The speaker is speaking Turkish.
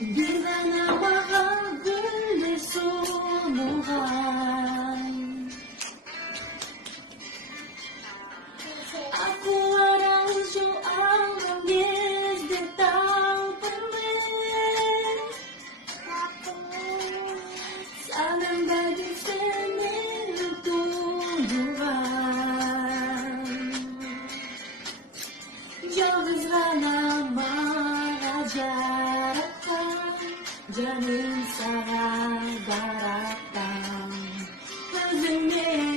Di ba na makagulisunuhan? Aku arranjo ang langis de tal también. Sanang bagay senilutuluhan. Yo desvana marajaratan, janin sa baratan. Lazimir